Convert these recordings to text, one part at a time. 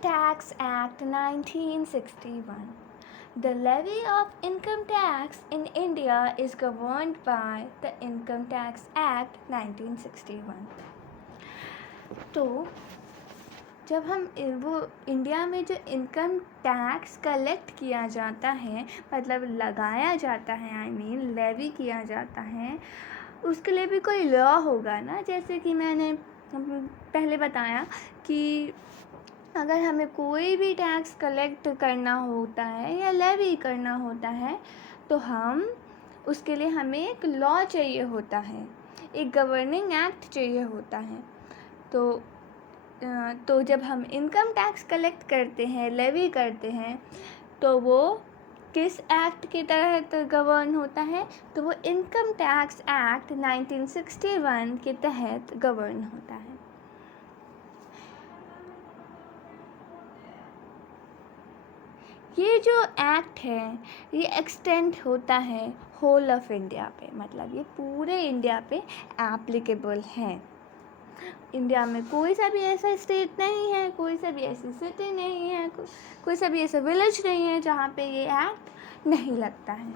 Tax Act 1961. The levy of income tax in India is governed by the Income Tax Act 1961. तो जब हम वो India में जो इनकम टैक्स कलेक्ट किया जाता है, मतलब लगाया जाता है, लेवी किया जाता है, उसके लिए भी कोई लॉ होगा ना। जैसे कि मैंने पहले बताया कि अगर हमें कोई भी टैक्स कलेक्ट करना होता है या लेवी करना होता है तो हम उसके लिए हमें एक लॉ चाहिए होता है, एक गवर्निंग एक्ट चाहिए होता है। तो जब हम इनकम टैक्स कलेक्ट करते हैं, लेवी करते हैं, तो वो किस एक्ट के तहत गवर्न होता है? तो वो इनकम टैक्स एक्ट 1961 के तहत गवर्न होता है। ये जो एक्ट है ये एक्सटेंड होता है होल ऑफ इंडिया पे, मतलब ये पूरे इंडिया पे एप्लीकेबल है। इंडिया में कोई सा भी ऐसा स्टेट नहीं है, कोई सा भी ऐसी सिटी नहीं है, कोई सा भी ऐसा विलेज नहीं है जहाँ पे ये एक्ट नहीं लगता है।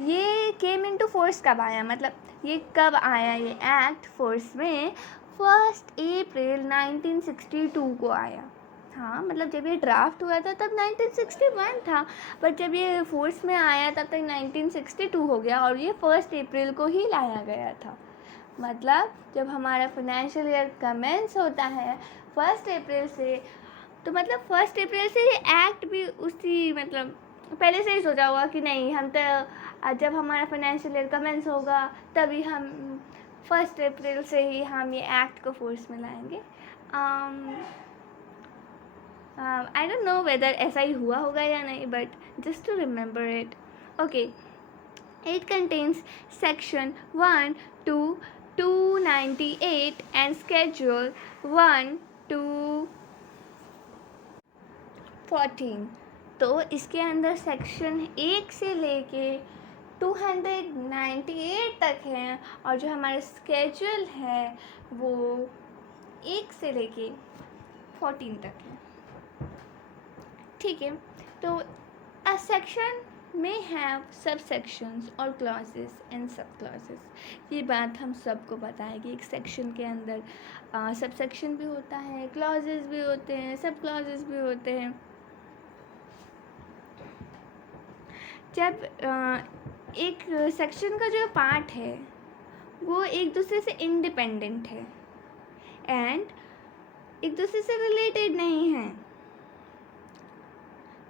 ये केम इनटू फोर्स कब आया, मतलब ये कब आया ये एक्ट फोर्स में? 1 अप्रैल 1962 को आया। हाँ, मतलब जब ये ड्राफ्ट हुआ था तब 1961 था, बट जब ये फोर्स में आया तब तक 1962 हो गया और ये 1 अप्रैल को ही लाया गया था। मतलब जब हमारा फाइनेंशियल ईयर कमेंस होता है 1 अप्रैल से, तो मतलब 1 अप्रैल से ये एक्ट भी उसी, मतलब पहले से ही सोचा होगा कि नहीं, हम तो जब हमारा फाइनेंशियल ईयर कमेंस होगा तभी हम 1 अप्रैल से ही हम ये एक्ट को फोर्स में लाएंगे। आई डोंट नो वेदर ऐसा ही हुआ होगा या नहीं, but just to remember it. Okay, it contains section 1 to 298 and schedule 1 to 14। तो इसके अंदर सेक्शन 1 से लेके 298 तक है और जो हमारा स्केड्यूल है वो 1 से लेके 14 तक है। ठीक है, तो a section may have subsections or clauses and subclauses। ये बात हम सबको पता है कि एक सेक्शन के अंदर सबसेक्शन भी होता है, क्लॉजेस भी होते हैं, सब क्लॉजेस भी होते हैं। जब एक सेक्शन का जो पार्ट है वो एक दूसरे से इंडिपेंडेंट है एंड एक दूसरे से रिलेटेड नहीं है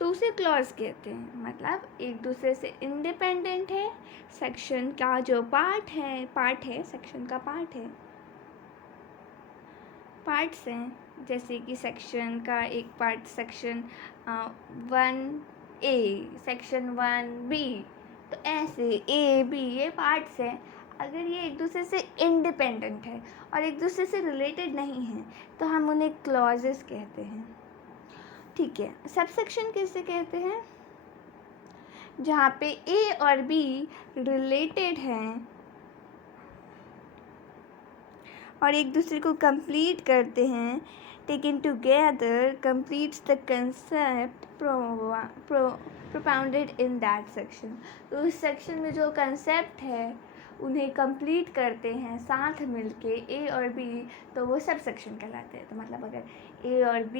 तो उसे क्लॉज कहते हैं। मतलब एक दूसरे से इंडिपेंडेंट है, सेक्शन का जो पार्ट है सेक्शन का पार्ट्स हैं, जैसे कि सेक्शन का एक part section 1A, section 1B, तो ऐसे A, B ये पार्ट्स हैं। अगर ये एक दूसरे से इंडिपेंडेंट है और एक दूसरे से रिलेटेड नहीं है तो हम उन्हें क्लॉजेस कहते हैं। ठीक है, सबसेक्शन किसे कहते हैं? जहाँ पे A और B रिलेटेड हैं और एक दूसरे को कंप्लीट करते हैं, taken together completes the concept propounded in that section. तो उस सेक्शन में जो कंसेप्ट है उन्हें कंप्लीट करते हैं साथ मिलके A और B, तो वो सब सेक्शन कहलाते हैं। तो मतलब अगर A और B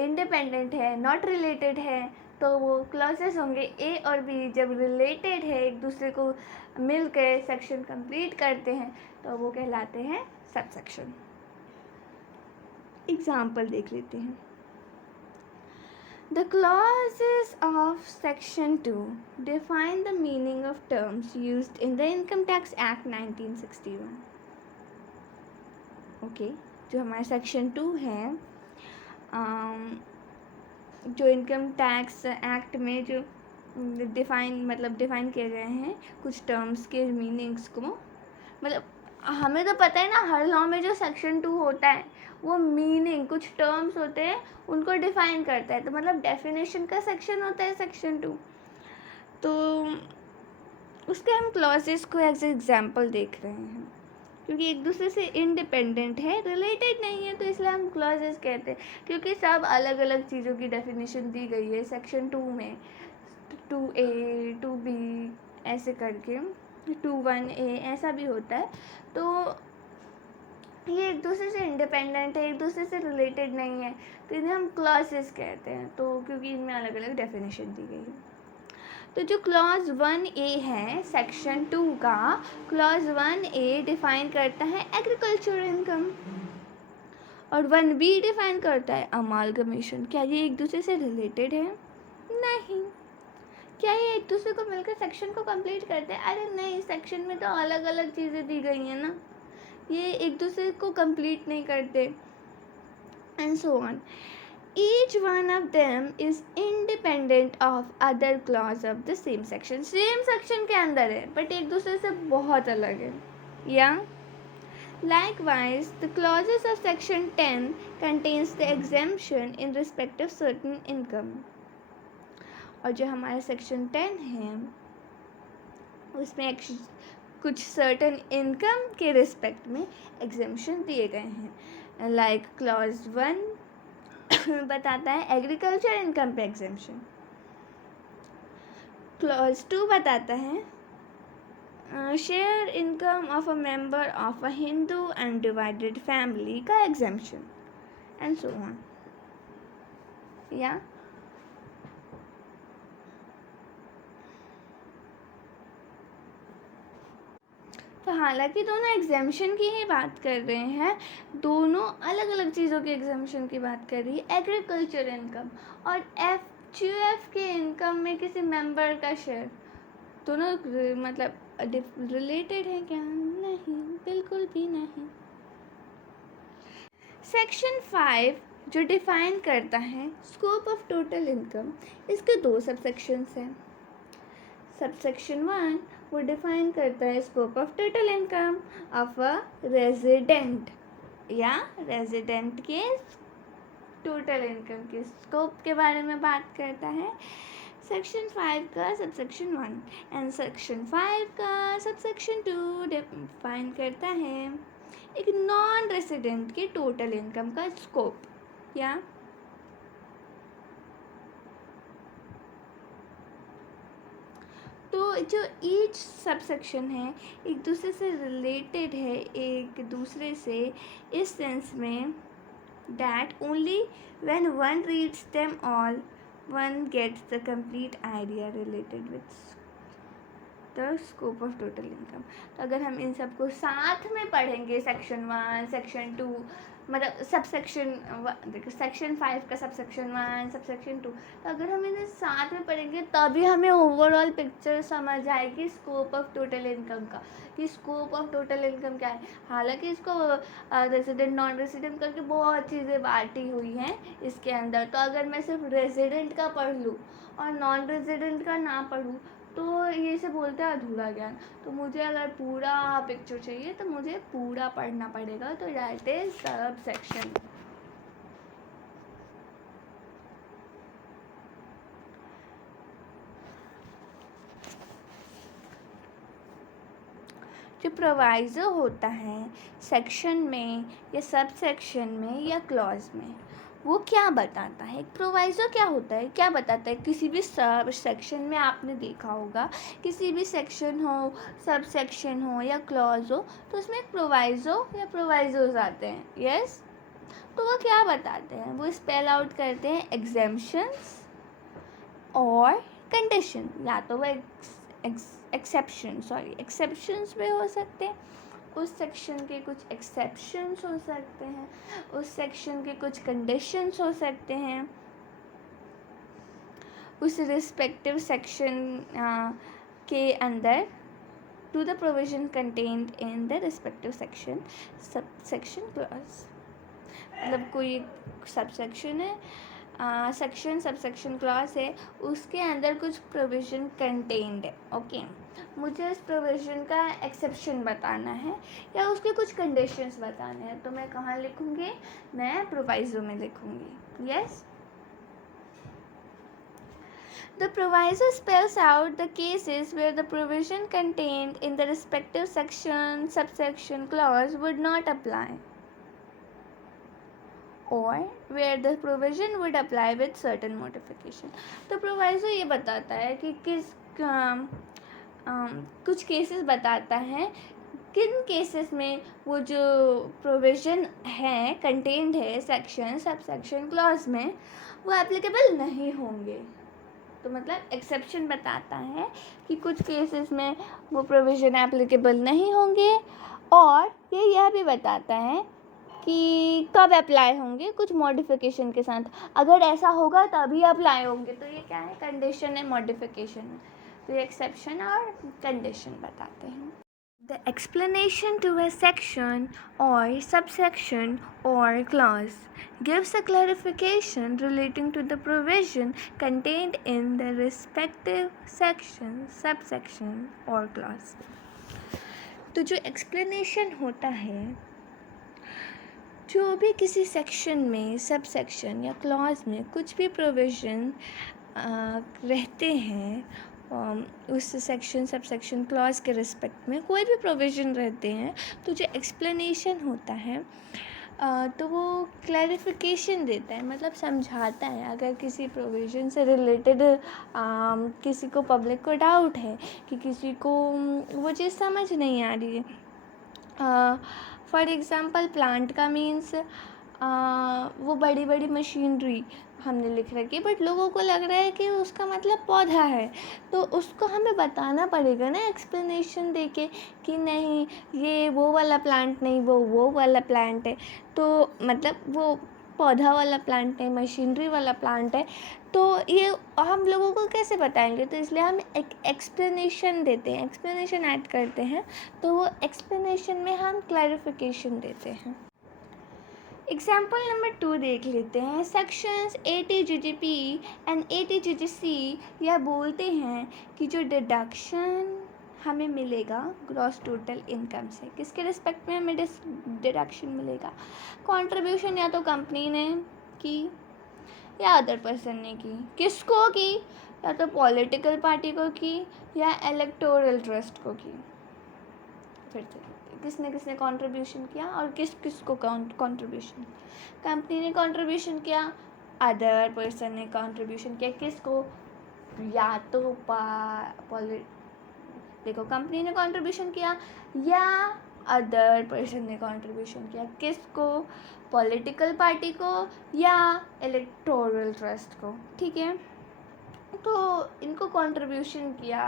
इंडिपेंडेंट है, नॉट रिलेटेड है, तो वो क्लॉजेस होंगे। A और B जब रिलेटेड है, एक दूसरे को मिल के सेक्शन कंप्लीट करते हैं, तो वो कहलाते हैं सब सेक्शन। एग्जाम्पल देख लेते हैं। The clauses of Section 2 define the meaning of terms used in the Income Tax Act 1961। Okay, जो हमारा सेक्शन 2 है, जो इनकम टैक्स एक्ट में जो डिफ़ाइन किए गए हैं कुछ टर्म्स के मीनिंग्स को, मतलब हमें तो पता है ना, हर लॉ में जो सेक्शन 2 होता है वो मीनिंग, कुछ टर्म्स होते हैं उनको डिफाइन करता है। तो मतलब डेफिनेशन का सेक्शन होता है सेक्शन 2। तो उसके हम क्लॉजेस को एज एग्जाम्पल देख रहे हैं। क्योंकि एक दूसरे से इंडिपेंडेंट है, रिलेटेड नहीं है, तो इसलिए हम क्लॉजेस कहते हैं। क्योंकि सब अलग अलग चीज़ों की डेफिनेशन दी गई है सेक्शन 2 में, 2A 2B ऐसे करके 2(1)A ऐसा भी होता है। तो ये एक दूसरे से इंडिपेंडेंट है, एक दूसरे से रिलेटेड नहीं है, तो इन्हें हम क्लॉजेस कहते हैं। तो क्योंकि इनमें अलग अलग डेफिनेशन दी गई है। तो जो क्लॉज 1A है सेक्शन 2 का, क्लॉज 1A डिफाइन करता है एग्रीकल्चर इनकम और 1B डिफाइन करता है अमालगमेशन। क्या ये एक दूसरे से रिलेटेड है? नहीं। क्या ये एक दूसरे को मिलकर सेक्शन को कंप्लीट करते हैं? अरे नहीं, सेक्शन में तो अलग अलग चीज़ें दी गई हैं ना, ये एक दूसरे को कंप्लीट नहीं करते। And so on, each one of them is independent of other clause of the same section। Same section के अंदर है बट एक दूसरे से बहुत अलग है। या likewise the clauses of section 10 contains the exemption in respect of certain income। और जो हमारा सेक्शन 10 है उसमें कुछ सर्टन इनकम के रिस्पेक्ट में एग्जेम्पशन दिए गए हैं। लाइक क्लॉज 1 बताता है एग्रीकल्चर इनकम पे एग्जेम्पशन, क्लॉज 2 बताता है share income of a member of a Hindu and divided family का एग्जेम्पशन, एंड सो ऑन। या तो हालांकि दोनों एग्जेम्पशन की ही बात कर रहे हैं, दोनों अलग अलग चीज़ों के एग्जेम्पशन की बात कर रही है। एग्रीकल्चर इनकम और FGF के इनकम में किसी मेंबर का शेयर, दोनों मतलब रिलेटेड है क्या? नहीं, बिल्कुल भी नहीं। सेक्शन 5 जो डिफाइन करता है स्कोप ऑफ टोटल इनकम, इसके 2 सबसेक्शंस हैं। सबसेक्शन 1 वो डिफाइन करता है scope of total income of a resident, या रेजिडेंट के टोटल इनकम के स्कोप के बारे में बात करता है। सेक्शन 5 का सबसेक्शन 1 एंड सेक्शन 5 का सबसेक्शन 2 डिफाइन करता है एक नॉन रेजिडेंट के टोटल इनकम का स्कोप। या तो जो ईच सबसेक्शन है एक दूसरे से रिलेटेड है, एक दूसरे से इस सेंस में that only when one reads them all one gets the complete idea related with the scope of total income। तो अगर हम इन सबको साथ में पढ़ेंगे, सेक्शन 1 सेक्शन 2 मतलब सबसेक्शन देखो सेक्शन 5 का सबसेक्शन 1 सबसेक्शन 2, तो अगर हम इन्हें साथ में पढ़ेंगे तभी हमें ओवरऑल पिक्चर समझ आएगी स्कोप ऑफ टोटल इनकम का, कि स्कोप ऑफ टोटल इनकम क्या है। हालांकि इसको रेजिडेंट नॉन रेजिडेंट करके बहुत चीज़ें बांटी हुई हैं इसके अंदर, तो अगर मैं सिर्फ रेजिडेंट का पढ़ लूँ और नॉन रेजिडेंट का ना पढ़ूँ तो ये से बोलते हैं अधूरा ज्ञान। तो मुझे अगर पूरा पिक्चर चाहिए तो मुझे पूरा पढ़ना पड़ेगा, तो दैट इज सब सेक्शन। जो प्रोवाइजो होता है सेक्शन में या सब सेक्शन में या क्लॉज में, वो क्या बताता है? एक प्रोवाइजो क्या होता है, क्या बताता है? किसी भी सब सेक्शन में आपने देखा होगा, किसी भी सेक्शन हो, सब सेक्शन हो या क्लॉज हो, तो उसमें एक प्रोवाइजो या प्रोवाइजोज आते हैं। यस, तो वो क्या बताते हैं? वो स्पेल आउट करते हैं एग्जेम्पशंस और कंडीशन, या तो वो एक्सेप्शंस भी हो सकते हैं, उस सेक्शन के कुछ एक्सेप्शंस हो सकते हैं, उस सेक्शन के कुछ कंडीशंस हो सकते हैं, उस रिस्पेक्टिव सेक्शन के अंदर to the provision contained in the respective section, sub section clause. मतलब कोई सब सेक्शन है, सेक्शन सब सेक्शन क्लॉज है, उसके अंदर कुछ प्रोविज़न कंटेन्ड है। ओके, मुझे उस प्रोविज़न का एक्सेप्शन बताना है या उसके कुछ कंडीशंस बताने हैं, तो मैं कहाँ लिखूँगी? मैं प्रोवाइजो में लिखूँगी। Yes, The proviso spells out the cases where the provision contained in the respective section, subsection, clause would not apply, or where the provision would apply with certain modification. तो proviso ये बताता है कि कुछ cases बताता है किन cases में वो जो प्रोविज़न है कंटेंड है सेक्शन, सबसेक्शन, क्लॉज में वो एप्लीकेबल नहीं होंगे. तो मतलब एक्सेप्शन बताता है कि कुछ केसेस में वो प्रोविज़न एप्लीकेबल नहीं होंगे, और ये यह भी बताता है कि कब अप्लाई होंगे कुछ मॉडिफिकेशन के साथ. अगर ऐसा होगा तभी अप्लाई होंगे. तो ये क्या है, कंडीशन है, मॉडिफिकेशन है. तो ये एक्सेप्शन और कंडीशन बताते हैं. The explanation to a section or subsection or clause gives a clarification relating to the provision contained in the respective section, subsection or clause. तो जो explanation होता है, जो भी किसी सेक्शन में, सबसेक्शन या क्लॉज में कुछ भी प्रोविज़न रहते हैं, उस सेक्शन, सबसेक्शन, क्लॉज के रिस्पेक्ट में कोई भी प्रोविज़न रहते हैं, तो जो एक्सप्लेनेशन होता है तो वो क्लैरिफिकेशन देता है, मतलब समझाता है. अगर किसी प्रोविज़न से रिलेटेड किसी को, पब्लिक को डाउट है कि किसी को वो चीज़ समझ नहीं आ रही है. फॉर एग्ज़ाम्पल प्लांट का मीन्स वो बड़ी बड़ी मशीनरी हमने लिख रखी है, बट लोगों को लग रहा है कि उसका मतलब पौधा है. तो उसको हमें बताना पड़ेगा ना एक्सप्लेनेशन देके कि नहीं, ये वो वाला प्लांट नहीं, वो वाला प्लांट है. तो मतलब वो पौधा वाला प्लांट है, मशीनरी वाला प्लांट है. तो ये हम लोगों को कैसे बताएंगे? तो इसलिए हम एक एक्सप्लेनेशन देते हैं, एक्सप्लेनेशन ऐड करते हैं. तो वो एक्सप्लेनेशन में हम क्लैरिफिकेशन देते हैं. एग्जाम्पल नंबर 2 देख लेते हैं. सेक्शंस ATGGP एंड ATGGC यह बोलते हैं कि जो डिडक्शन हमें मिलेगा ग्रॉस टोटल इनकम से, किसके रिस्पेक्ट में हमें डिडक्शन मिलेगा? कंट्रीब्यूशन या तो कंपनी ने की या अदर पर्सन ने की. किसको की? या तो पॉलिटिकल पार्टी को की या इलेक्टोरल ट्रस्ट को की. फिर से किसने किसने कंट्रीब्यूशन किया और किस किस को कंट्रीब्यूशन? कंपनी ने कंट्रीब्यूशन किया, अदर पर्सन ने कंट्रीब्यूशन किया. किसको? या तो देखो, कंपनी ने कंट्रीब्यूशन किया या अदर पर्सन ने कंट्रीब्यूशन किया. किसको? पॉलिटिकल पार्टी को या इलेक्टोरल ट्रस्ट को. ठीक है, तो इनको कंट्रीब्यूशन किया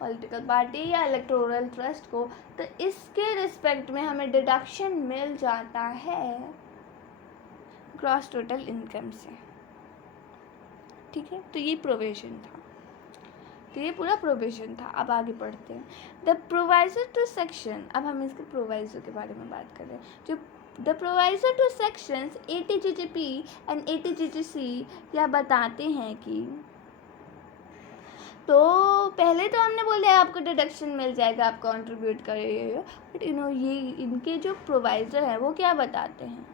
पॉलिटिकल पार्टी या इलेक्टोरल ट्रस्ट को, तो इसके रिस्पेक्ट में हमें डिडक्शन मिल जाता है ग्रॉस टोटल इनकम से. ठीक है, तो ये प्रोविजन था, तो ये पूरा प्रोविजन था. अब आगे बढ़ते हैं. द प्रोवाइजो टू सेक्शन, अब हम इसके प्रोवाइजो के बारे में बात कर रहे हैं. जो the proviso two sections ATGGP and ATGGC यह बताते हैं कि, तो पहले तो हमने बोल दिया आपको डिडक्शन मिल जाएगा, आप कंट्रीब्यूट करिएगा, बट ये इनके जो प्रोवाइजर है वो क्या बताते हैं?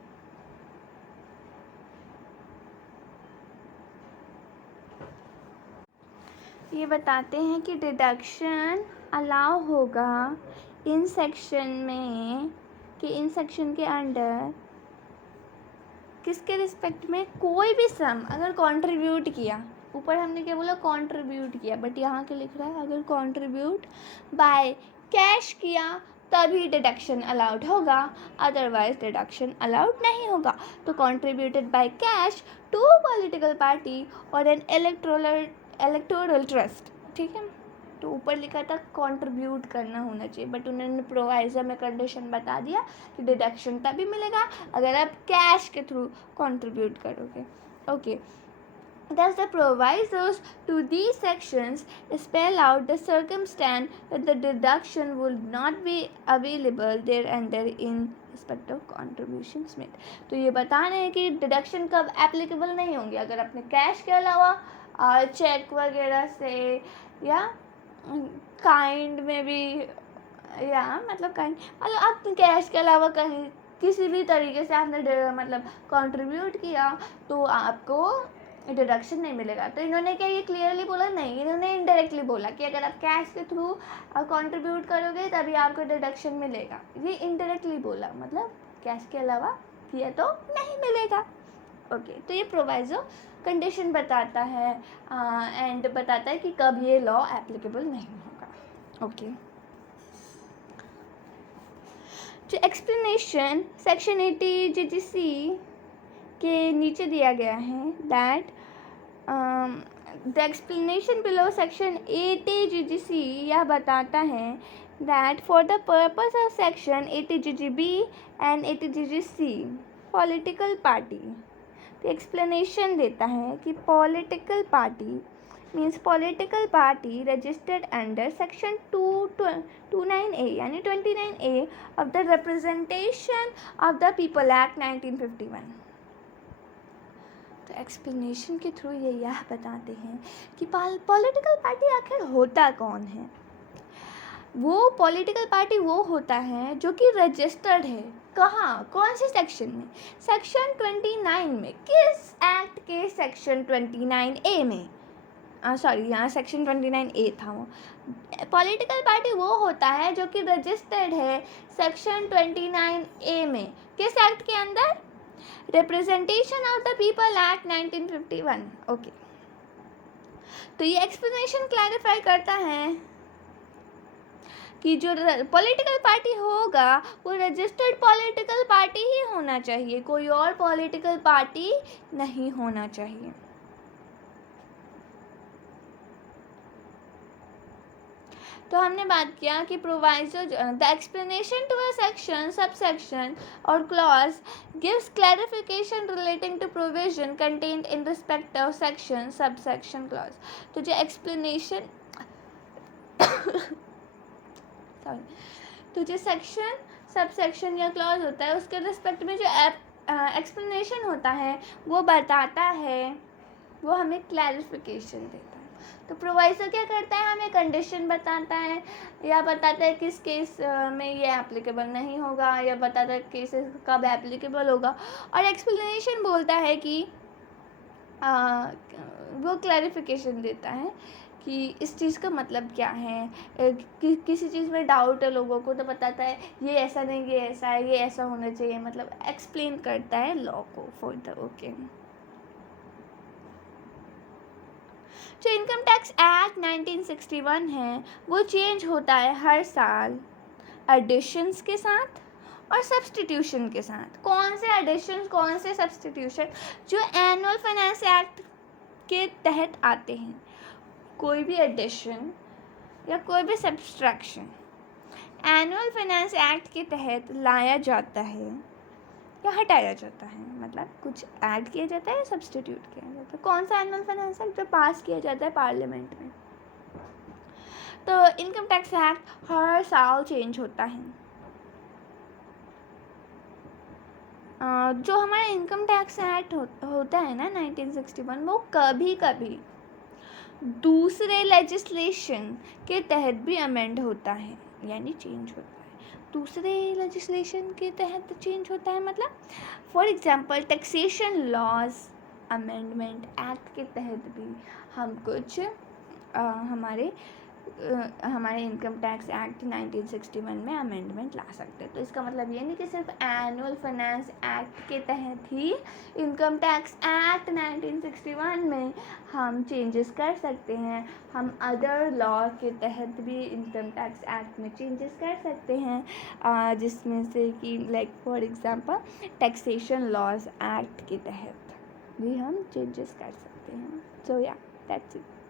ये बताते हैं कि डिडक्शन अलाउ होगा इन सेक्शन में, कि इन सेक्शन के अंडर किसके रिस्पेक्ट में? कोई भी सम अगर कंट्रीब्यूट किया, ऊपर हमने क्या बोला? कंट्रीब्यूट किया, बट यहाँ के लिख रहा है अगर कंट्रीब्यूट बाय कैश किया तभी डिडक्शन अलाउड होगा, अदरवाइज डिडक्शन अलाउड नहीं होगा. तो contributed by cash to political party और एन इलेक्टोरल ट्रस्ट. ठीक है, तो ऊपर लिखा था कंट्रीब्यूट करना होना चाहिए, बट उन्होंने प्रोवाइजर में कंडीशन बता दिया कि डिडक्शन तभी मिलेगा अगर आप कैश के थ्रू कंट्रीब्यूट करोगे. Okay, thus the provisos to these sections spell out the circumstance that the deduction would not be available thereunder in respect of contributions made. तो ये बता रहे हैं कि डिडक्शन कब एप्लीकेबल नहीं होंगे? अगर अपने कैश के अलावा चेक वगैरह से या काइंड में भी, या मतलब काइंड मतलब आप कैश के अलावा कहीं किसी भी तरीके से आपने मतलब कंट्रीब्यूट किया तो आपको डिडक्शन नहीं मिलेगा। तो इन्होंने क्या ये क्लियरली बोला? नहीं, इन्होंने इनडायरेक्टली बोला कि अगर आप कैश के थ्रू कंट्रीब्यूट करोगे तभी आपको डिडक्शन मिलेगा। ये इनडायरेक्टली बोला, मतलब कैश के अलावा किया तो नहीं मिलेगा। ओके, तो ये प्रोवाइजो कंडीशन बताता है एंड बताता है कि कब ये लॉ एप्लीकेबल नहीं होगा। ओके, जो एक्सप्लेनेशन सेक्शन 80 GGC के नीचे दिया गया है, that the explanation below section 80 GGC यह बताता है that for the purpose of section 80 GGB and 80 GGC political party, तो एक्सप्लेनेशन देता है कि political party means political party registered under section 29A यानी 29A of the representation of the people act 1951। तो explanation के थ्रू ये यह बताते हैं कि पॉलिटिकल पार्टी आखिर होता कौन है। वो पॉलिटिकल पार्टी वो होता है जो कि रजिस्टर्ड है। कहाँ, कौन से सेक्शन में? सेक्शन 29 में। किस एक्ट के? सेक्शन 29A में। सॉरी, यहाँ सेक्शन 29A था। वो पॉलिटिकल पार्टी वो होता है जो कि रजिस्टर्ड है सेक्शन 29A में। किस एक्ट के अंदर? Representation of the people act 1951। Okay, तो ये एक्सप्लेनेशन क्लैरिफाई करता है कि जो पॉलिटिकल पार्टी होगा वो रजिस्टर्ड पॉलिटिकल पार्टी ही होना चाहिए, कोई और पॉलिटिकल पार्टी नहीं होना चाहिए। तो हमने बात किया कि proviso the explanation to a section, subsection और clause gives clarification relating to provision contained in respect of section, subsection, clause. तो जो एक्सप्लेनेशन तो जो सेक्शन, सबसेक्शन या क्लॉज होता है उसके रिस्पेक्ट में जो एक्सप्लेनेशन होता है वो बताता है, वो हमें क्लैरिफिकेशन देता है। तो प्रोवाइजर क्या करता है? हमें कंडीशन बताता है, या बताता है किस केस में ये एप्लीकेबल नहीं होगा, या बताता है केसेस कब एप्लीकेबल होगा। और एक्सप्लेनेशन बोलता है कि वो क्लैरिफिकेशन देता है कि इस चीज़ का मतलब क्या है। किसी चीज़ में डाउट है लोगों को तो बताता है ये ऐसा नहीं, ये ऐसा है, ये ऐसा होना चाहिए, मतलब एक्सप्लेन करता है लॉ को फॉर द। ओके, जो इनकम टैक्स एक्ट 1961 है वो चेंज होता है हर साल एडिशंस के साथ और सब्सटीट्यूशन के साथ। कौन से एडिशंस, कौन से सब्सटीट्यूशन? जो एनुअल फाइनेंस एक्ट के तहत आते हैं। कोई भी एडिशन या कोई भी सब्सट्रैक्शन एनुअल फाइनेंस एक्ट के तहत लाया जाता है या हटाया जाता है, मतलब कुछ ऐड किया जाता है या सब्सटीट्यूट किया जाता है। कौन सा एनुअल फाइनेंस एक्ट? जो पास किया जाता है पार्लियामेंट में। तो इनकम टैक्स एक्ट हर साल चेंज होता है। जो हमारा इनकम टैक्स एक्ट होता है ना 1961, वो कभी कभी दूसरे लेजिस्लेशन के तहत भी अमेंड होता है, यानी चेंज होता है। दूसरे लेजिस्लेशन के तहत चेंज होता है मतलब for example taxation laws amendment act के तहत भी हम कुछ हमारे इनकम टैक्स एक्ट 1961 में अमेंडमेंट ला सकते हैं। तो इसका मतलब ये नहीं कि सिर्फ एनुअल फाइनेंस एक्ट के तहत ही इनकम टैक्स एक्ट 1961 में हम चेंजेस कर सकते हैं, हम अदर लॉ के तहत भी इनकम टैक्स एक्ट में चेंजेस कर सकते हैं, जिसमें से कि like for example taxation laws act के तहत भी हम चेंजेस कर सकते हैं। सो या दैट्स इट।